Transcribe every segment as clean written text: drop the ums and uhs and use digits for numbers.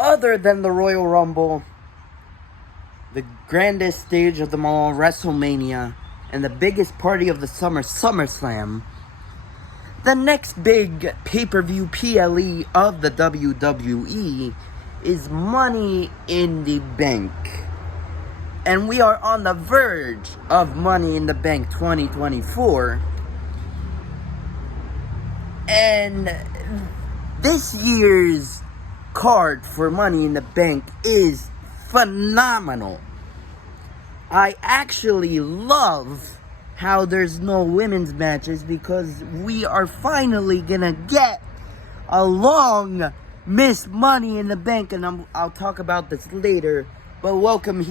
other than the Royal Rumble, the grandest stage of them all, WrestleMania, and the biggest party of the summer, SummerSlam, the next big pay-per-view PLE of the WWE is Money in the Bank. And we are on the verge of Money in the Bank 2024. And this year's card for Money in the Bank is phenomenal. I actually love how there's no women's matches because we are finally gonna get a long missed Money in the Bank, and I'll talk about this later. But welcome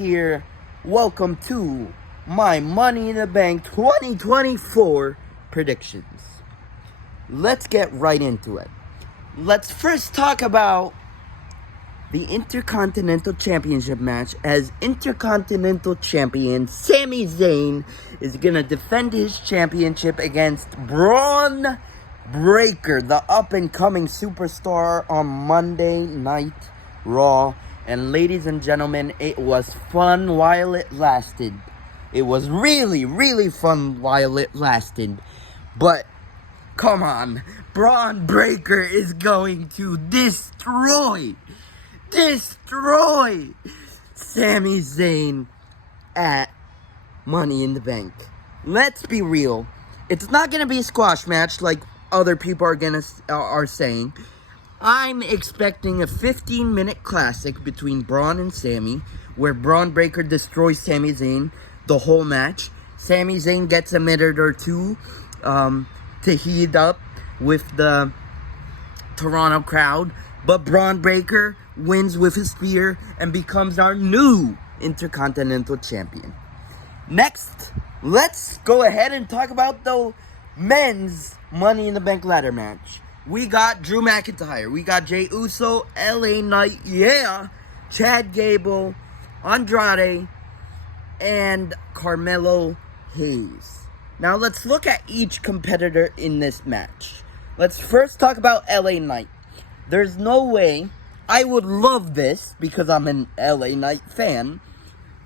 to my Money in the Bank 2024 predictions. Let's get right into it. Let's first talk about the Intercontinental Championship match, as Intercontinental Champion Sami Zayn is going to defend his championship against Braun Breaker, the up-and-coming superstar, on Monday Night Raw. And ladies and gentlemen, it was fun while it lasted. It was really, really fun while it lasted. But, come on, Braun Breaker is going to destroy Sami Zayn at Money in the Bank. Let's be real. It's not going to be a squash match like other people are saying. I'm expecting a 15-minute classic between Braun and Sami, where Braun Breaker destroys Sami Zayn the whole match. Sami Zayn gets a minute or two to heat up with the Toronto crowd, but Braun Breaker wins with his spear and becomes our new Intercontinental Champion. Next, let's go ahead and talk about the men's Money in the Bank ladder match. We got Drew McIntyre, we got Jey Uso, LA Knight, Chad Gable, Andrade, and Carmelo Hayes. Now let's look at each competitor in this match. Let's first talk about LA Knight. There's no way. I would love this because I'm an LA Knight fan.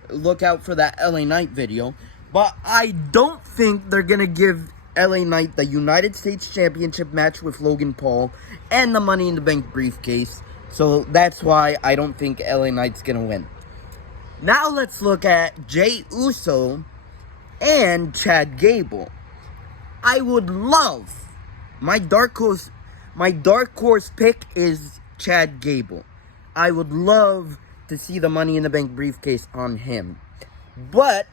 Look out for that LA Knight video. But I don't think they're going to give LA Knight the United States Championship match with Logan Paul and the Money in the Bank briefcase. So that's why I don't think LA Knight's going to win. Now let's look at Jey Uso and Chad Gable. I would love, my dark horse pick is Chad Gable. I would love to see the Money in the Bank briefcase on him. But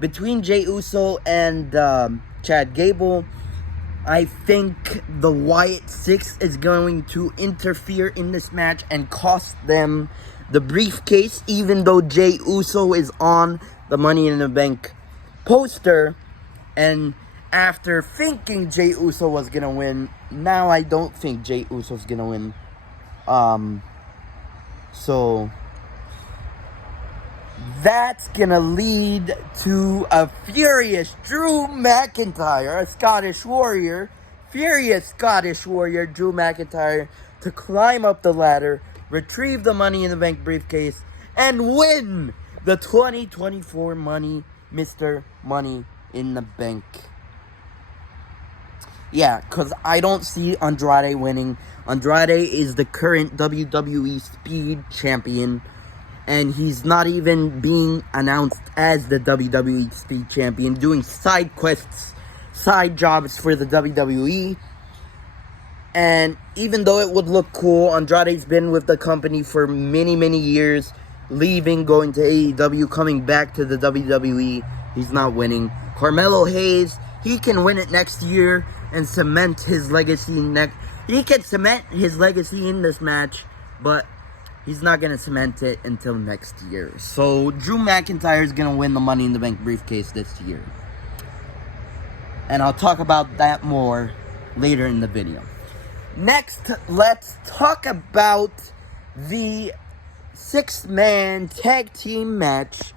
between Jey Uso and Chad Gable, I think the Wyatt Six is going to interfere in this match and cost them the briefcase, even though Jey Uso is on the Money in the Bank poster. And after thinking Jey Uso was going to win, now I don't think Jey Uso's going to win. So that's going to lead to a furious Drew McIntyre, a Scottish warrior, furious Scottish warrior Drew McIntyre, to climb up the ladder, retrieve the Money in the Bank briefcase, and win the 2024 Mr. Money in the Bank. Yeah, because I don't see Andrade winning. Andrade is the current WWE Speed Champion, and he's not even being announced as the WWE Speed Champion, doing side quests, side jobs for the WWE. And even though it would look cool, Andrade's been with the company for many, many years, leaving, going to AEW, coming back to the WWE. He's not winning. Carmelo Hayes, he can win it next year and cement his legacy he can cement his legacy in this match, but he's not going to cement it until next year. So Drew McIntyre is going to win the Money in the Bank briefcase this year. And I'll talk about that more later in the video. Next, let's talk about the 6-man tag team match,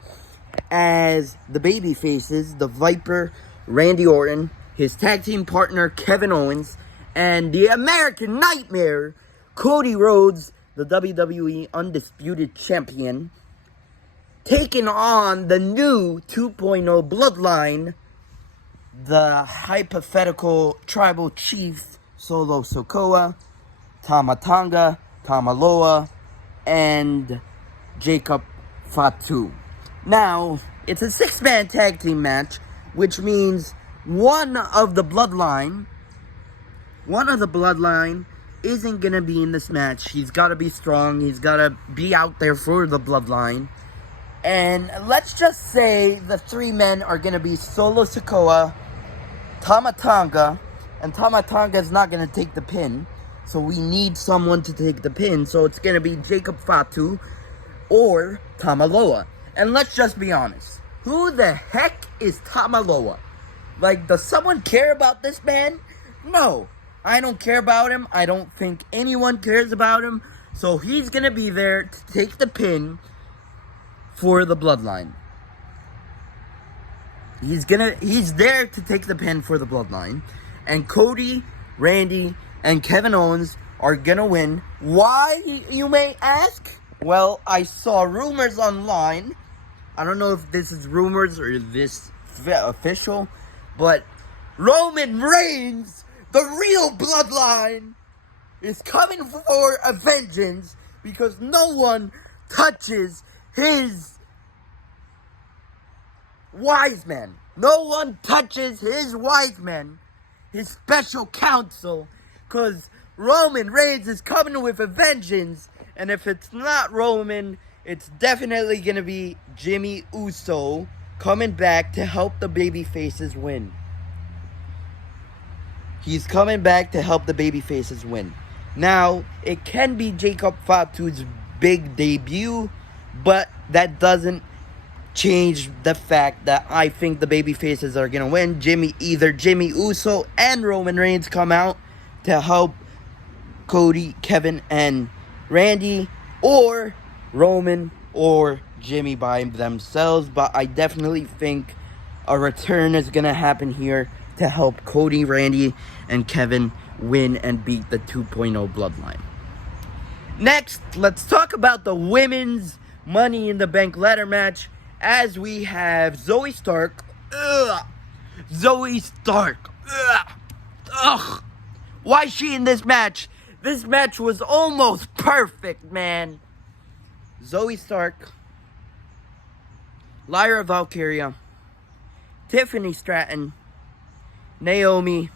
as the baby faces, the Viper, Randy Orton, his tag team partner Kevin Owens, and the American Nightmare, Cody Rhodes, the WWE Undisputed Champion, taking on the new 2.0 Bloodline, the hypothetical Tribal Chief, Solo Sikoa, Tama Tonga, Tama Loa, and Jacob Fatu. Now, it's a 6-man tag team match, which means one of the Bloodline isn't gonna be in this match. He's gotta be strong. He's gotta be out there for the Bloodline. And let's just say the 3 men are gonna be Solo Sikoa, Tama Tonga, and Tama Tonga is not gonna take the pin. So we need someone to take the pin. So it's gonna be Jacob Fatu or Tama Loa. And let's just be honest. Who the heck is Tama Loa? Like, does someone care about this man? No. I don't care about him. I don't think anyone cares about him. So he's gonna be there to take the pin for the Bloodline. He's there to take the pin for the Bloodline. And Cody, Randy, and Kevin Owens are gonna win. Why, you may ask? Well, I saw rumors online. I don't know if this is rumors or this official, but Roman Reigns, the real Bloodline, is coming for a vengeance because no one touches his wise men. No one touches his wise men, his special counsel, because Roman Reigns is coming with a vengeance. And if it's not Roman, it's definitely going to be Jimmy Uso coming back to help the babyfaces win. He's coming back to help the babyfaces win. Now, it can be Jacob Fatu's big debut, but that doesn't change the fact that I think the babyfaces are going to win. Either Jimmy Uso and Roman Reigns come out to help Cody, Kevin, and Randy, or Roman or Jimmy by themselves. But I definitely think a return is going to happen here to help Cody, Randy, and Kevin win and beat the 2.0 Bloodline. Next, let's talk about the women's Money in the Bank ladder match, as we have Zoe Stark. Zoe Stark. Ugh. Why is she in this match? This match was almost perfect, man. Zoe Stark, Lyra Valkyria, Tiffany Stratton, Naomi,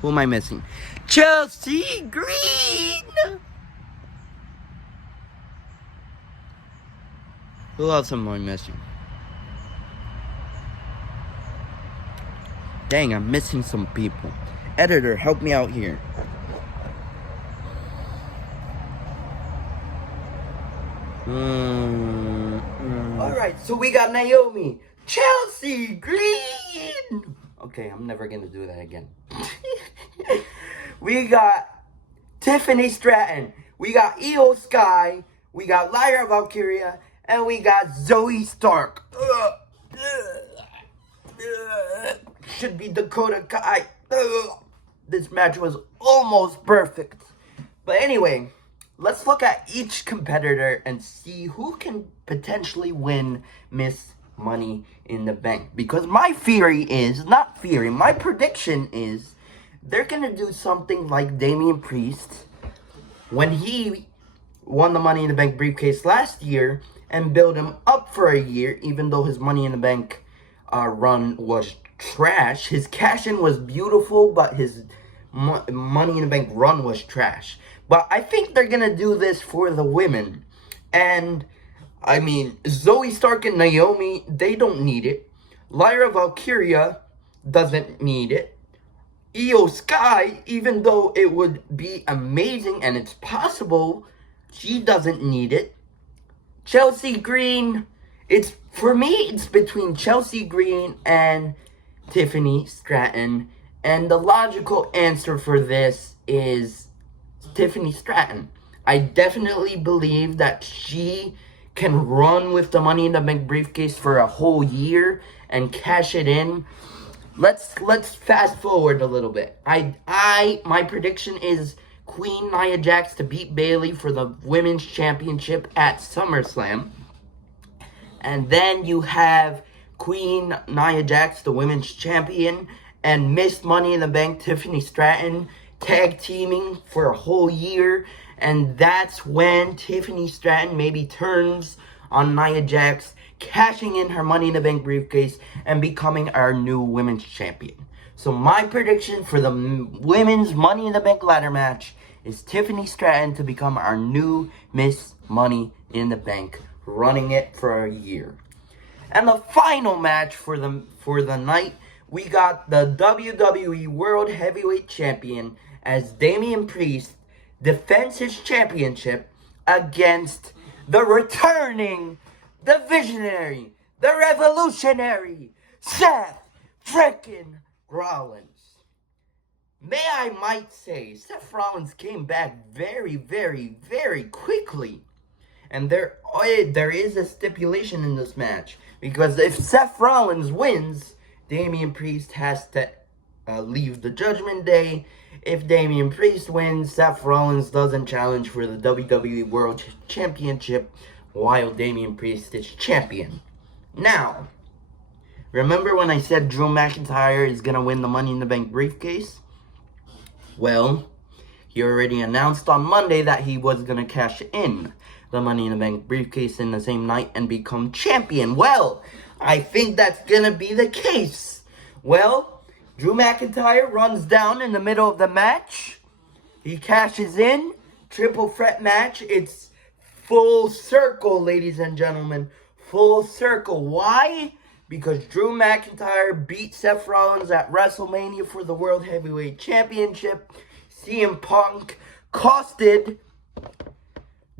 who am I missing? Chelsea Green! Who else am I missing? Dang, I'm missing some people. Editor, help me out here. Alright, so we got Naomi, Chelsea Green. Okay, I'm never gonna do that again. We got Tiffany Stratton, we got Io Sky, we got Lyra Valkyria, and we got Zoe Stark. Should be Dakota Kai. This match was almost perfect. But anyway, let's look at each competitor and see who can potentially win Miss Money in the Bank. Because my my prediction is they're going to do something like Damian Priest when he won the Money in the Bank briefcase last year and build him up for a year, even though his Money in the Bank run was trash. His cash-in was beautiful, but his Money in the Bank run was trash. But I think they're going to do this for the women. And, I mean, Zoe Stark and Naomi, they don't need it. Lyra Valkyria doesn't need it. Io Sky, even though it would be amazing and it's possible, she doesn't need it. Chelsea Green, for me, it's between Chelsea Green and Tiffany Stratton. And the logical answer for this is Tiffany Stratton. I definitely believe that she can run with the Money in the Bank briefcase for a whole year and cash it in. let's fast forward a little bit. My prediction is Queen Nia Jax to beat Bayley for the Women's Championship at SummerSlam. And then you have Queen Nia Jax, the Women's Champion, and Miss Money in the Bank Tiffany Stratton tag teaming for a whole year. And that's when Tiffany Stratton maybe turns on Nia Jax, cashing in her Money in the Bank briefcase and becoming our new Women's Champion. So my prediction for the Women's Money in the Bank ladder match is Tiffany Stratton to become our new Miss Money in the Bank, running it for a year. And the final match for the night, we got the WWE World Heavyweight Champion as Damian Priest defends his championship against the returning, the visionary, the revolutionary, Seth frickin' Rollins. May I might say, Seth Rollins came back very, very, very quickly. And there is a stipulation in this match, because if Seth Rollins wins, Damian Priest has to leave the Judgment Day. If Damian Priest wins, Seth Rollins doesn't challenge for the WWE World Championship while Damian Priest is champion. Now, remember when I said Drew McIntyre is going to win the Money in the Bank briefcase? Well, he already announced on Monday that he was going to cash in the Money in the Bank briefcase in the same night and become champion. Well, I think that's going to be the case. Well, Drew McIntyre runs down in the middle of the match. He cashes in. Triple threat match. It's full circle, ladies and gentlemen. Full circle. Why? Because Drew McIntyre beat Seth Rollins at WrestleMania for the World Heavyweight Championship. CM Punk costed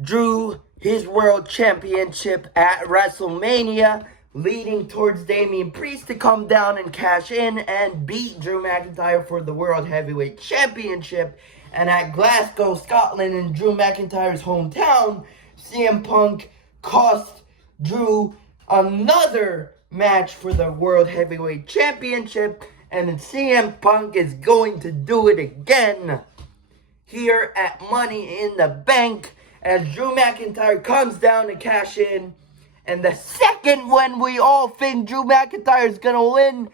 Drew his World Championship at WrestleMania, leading towards Damian Priest to come down and cash in and beat Drew McIntyre for the World Heavyweight Championship. And at Glasgow, Scotland, in Drew McIntyre's hometown, CM Punk cost Drew another match for the World Heavyweight Championship, and then CM Punk is going to do it again here at Money in the Bank as Drew McIntyre comes down to cash in. And the second when we all think Drew McIntyre is going to win,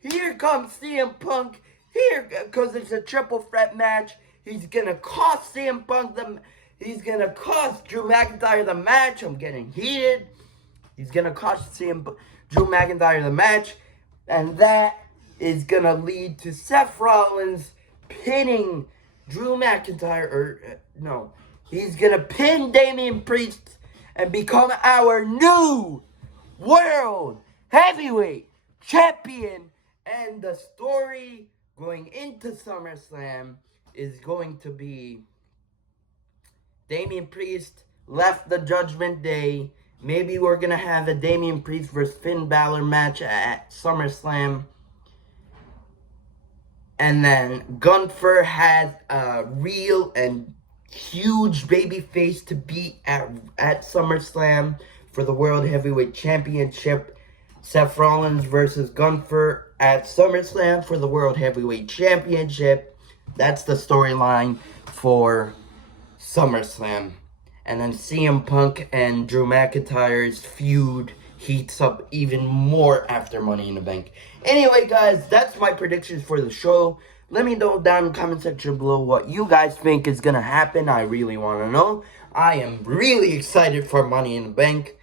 here comes CM Punk. Here, because it's a triple threat match, he's going to cost CM Punk he's going to cost Drew McIntyre the match. I'm getting heated. He's going to cost Drew McIntyre the match. And that is going to lead to Seth Rollins pinning Drew McIntyre. He's going to pin Damian Priest and become our new World Heavyweight Champion. And the story going into SummerSlam is going to be Damian Priest left the Judgment Day. Maybe we're going to have a Damian Priest versus Finn Balor match at SummerSlam. And then Gunther has a real and huge baby face to beat at SummerSlam for the World Heavyweight Championship. Seth Rollins versus Gunther at SummerSlam for the World Heavyweight Championship. That's the storyline for SummerSlam. And then CM Punk and Drew McIntyre's feud heats up even more after Money in the Bank. Anyway, guys, that's my predictions for the show. Let me know down in the comment section below what you guys think is going to happen. I really want to know. I am really excited for Money in the Bank.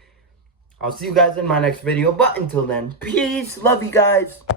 I'll see you guys in my next video. But until then, peace. Love you guys.